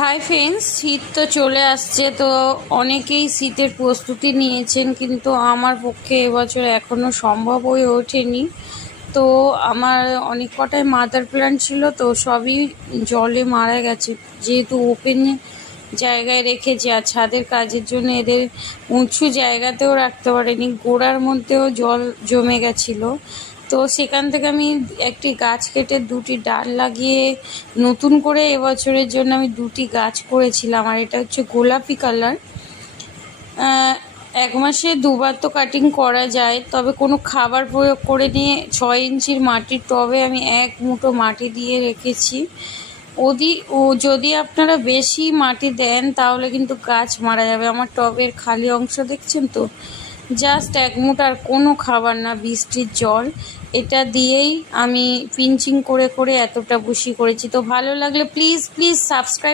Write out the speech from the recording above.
Hi friends, শীত তো চলে আসছে, তো অনেকেই শীতের প্রস্তুতি নিয়েছেন, কিন্তু আমার পক্ষে এবছর এখনও সম্ভব হয়ে ওঠেনি। তো আমার অনেক কটাই মাদার প্ল্যান্ট ছিল, তো সবই জলে মারা গেছে, যেহেতু ওপেন জায়গায় রেখেছি আর ছাদের কাজের জন্য এদের উঁচু জায়গাতেও রাখতে পারিনি, গোড়ার মধ্যেও জল জমে গেছিলো। তো সেখান থেকে আমি একটি গাছ কেটে দুটি ডাল লাগিয়ে নতুন করে এবছরের জন্য আমি দুটি গাছ করেছিলাম। আর এটা হচ্ছে গোলাপি কালার। এক মাসে দুবার তো কাটিং করা যায়, তবে কোনো খাবার প্রয়োগ করে নিয়ে 6 ইঞ্চির মাটির টবে আমি এক মুঠো মাটি দিয়ে রেখেছি। যদি আপনারা বেশি মাটি দেন তাহলে কিন্তু গাছ মারা যাবে। আমার টবের খালি অংশ দেখছেন তো, জাস্ট এক মুঠ, আর কোনো খাবার না, বৃষ্টির জল, এটা দিয়েই আমি পিঞ্চিং করে করে এতটা বুশি করেছি। তো ভালো লাগলে প্লিজ সাবস্ক্রাইব